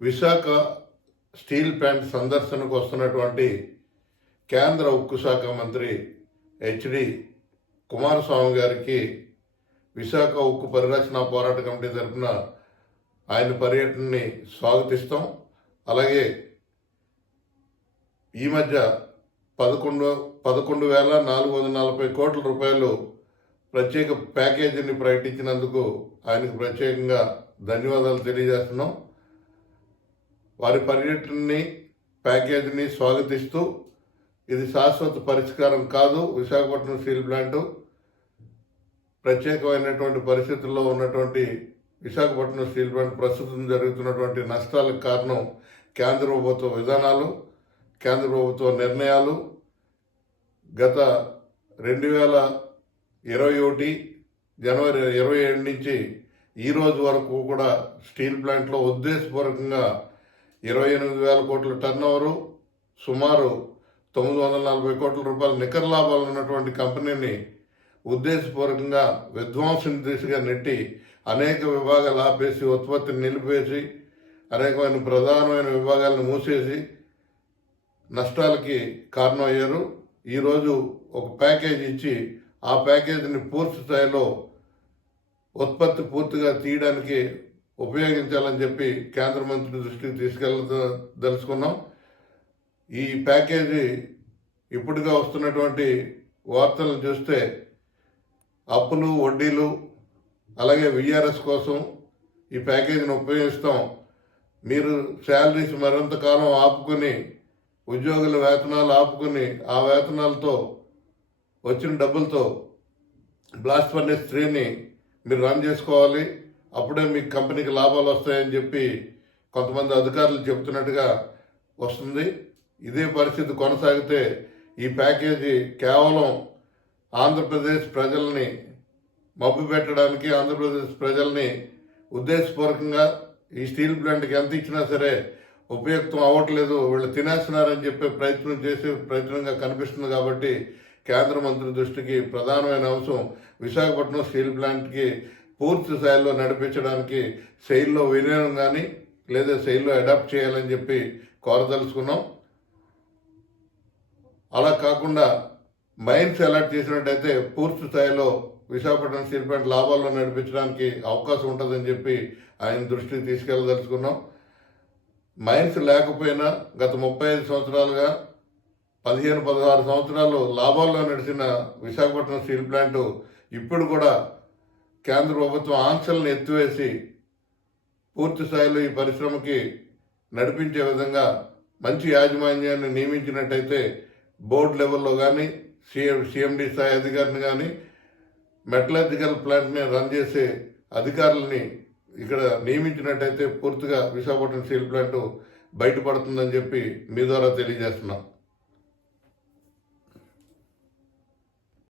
Visakha steel plant సందర్శనకు వస్తున్నటువంటి కేంద్ర ఉక్కు శాఖ మంత్రి హెచ్డి కుమారస్వామి గారికి విశాఖ ఉక్కు పరిరక్షణ పోరాట కమిటీ తరఫున ఆయన పర్యటనని స్వాగతిస్తాం. అలాగే ఈ మధ్య 11,440 కోట్ల రూపాయలు ప్రత్యేక ప్యాకేజీని ప్రకటించినందుకు ఆయనకు ప్రత్యేకంగా ధన్యవాదాలు తెలియజేస్తున్నాం. వారి పర్యటనని ప్యాకేజీని స్వాగతిస్తూ ఇది శాశ్వత పరిష్కారం కాదు. విశాఖపట్నం స్టీల్ ప్లాంటు ప్రత్యేకమైనటువంటి పరిస్థితుల్లో ఉన్నటువంటి విశాఖపట్నం స్టీల్ ప్లాంట్ ప్రస్తుతం జరుగుతున్నటువంటి నష్టాలకు కారణం కేంద్ర ప్రభుత్వ విధానాలు, కేంద్ర ప్రభుత్వ నిర్ణయాలు. గత 2021 జనవరి 27 నుంచి ఈ రోజు వరకు కూడా స్టీల్ ప్లాంట్లో ఉద్దేశపూర్వకంగా 28,000 కోట్ల టర్నోవరు, సుమారు 940 కోట్ల రూపాయల నికర లాభాలు ఉన్నటువంటి కంపెనీని ఉద్దేశపూర్వకంగా విధ్వంసం దిశగా నెట్టి అనేక విభాగాలు ఆపేసి, ఉత్పత్తిని నిలిపేసి, అనేకమైన ప్రధానమైన విభాగాలను మూసేసి నష్టాలకి కారణమయ్యారు. ఈరోజు ఒక ప్యాకేజ్ ఇచ్చి ఆ ప్యాకేజీని పూర్తి స్థాయిలో ఉత్పత్తి పూర్తిగా తీయడానికి ఉపయోగించాలని చెప్పి కేంద్ర మంత్రి దృష్టికి తీసుకెళ్ళదలుచుకున్నాం. ఈ ప్యాకేజీ ఇప్పుడుగా వస్తున్నటువంటి వార్తలను చూస్తే అప్పులు, వడ్డీలు, అలాగే విఆర్ఎస్ కోసం ఈ ప్యాకేజీని ఉపయోగిస్తాం, మీరు శాలరీస్ మరింత కాలం ఆపుకొని, ఉద్యోగుల వేతనాలు ఆపుకొని, ఆ వేతనాలతో వచ్చిన డబ్బులతో బ్లాస్ట్ ఫర్నేస్ 3ని మీరు రన్ చేసుకోవాలి, అప్పుడే మీకు కంపెనీకి లాభాలు వస్తాయని చెప్పి కొంతమంది అధికారులు చెబుతున్నట్టుగా వస్తుంది. ఇదే పరిస్థితి కొనసాగితే ఈ ప్యాకేజీ కేవలం ఆంధ్రప్రదేశ్ ప్రజల్ని మభ్యపెట్టడానికి, ఆంధ్రప్రదేశ్ ప్రజల్ని ఉద్దేశపూర్వకంగా ఈ స్టీల్ ప్లాంట్కి ఎంత ఇచ్చినా సరే ఉపయుక్తం అవ్వట్లేదు, వీళ్ళు తినేస్తున్నారని చెప్పే ప్రయత్నంగా కనిపిస్తుంది. కాబట్టి కేంద్ర మంత్రి దృష్టికి ప్రధానమైన అంశం విశాఖపట్నం స్టీల్ ప్లాంట్కి పూర్తి స్థాయిలో నడిపించడానికి సెయిల్లో విలీనం కానీ లేదా సెయిల్లో అడాప్ట్ చేయాలని చెప్పి కోరదలుచుకున్నాం. అలా కాకుండా మైన్స్ అలాట్ చేసినట్టయితే పూర్తి స్థాయిలో విశాఖపట్నం స్టీల్ ప్లాంట్ లాభాల్లో నడిపించడానికి అవకాశం ఉంటుందని చెప్పి ఆయన దృష్టికి తీసుకెళ్ళదలుచుకున్నాం. మైన్స్ లేకపోయినా గత 35 సంవత్సరాలుగా 15-16 సంవత్సరాలు లాభాల్లో నడిచిన విశాఖపట్నం స్టీల్ ప్లాంటు ఇప్పుడు కూడా కేంద్ర ప్రభుత్వం ఆంక్షలను ఎత్తివేసి పూర్తి స్థాయిలో ఈ పరిశ్రమకి నడిపించే విధంగా మంచి యాజమాన్యాన్ని నియమించినట్టయితే బోర్డు లెవెల్లో కానీ, సిఎండి స్థాయి అధికారిని కానీ, మెటలర్జికల్ ప్లాంట్ని రన్ చేసే అధికారులని ఇక్కడ నియమించినట్టయితే పూర్తిగా విశాఖపట్నం స్టీల్ ప్లాంట్ బయటపడుతుందని చెప్పి మీ ద్వారా తెలియజేస్తున్నాం.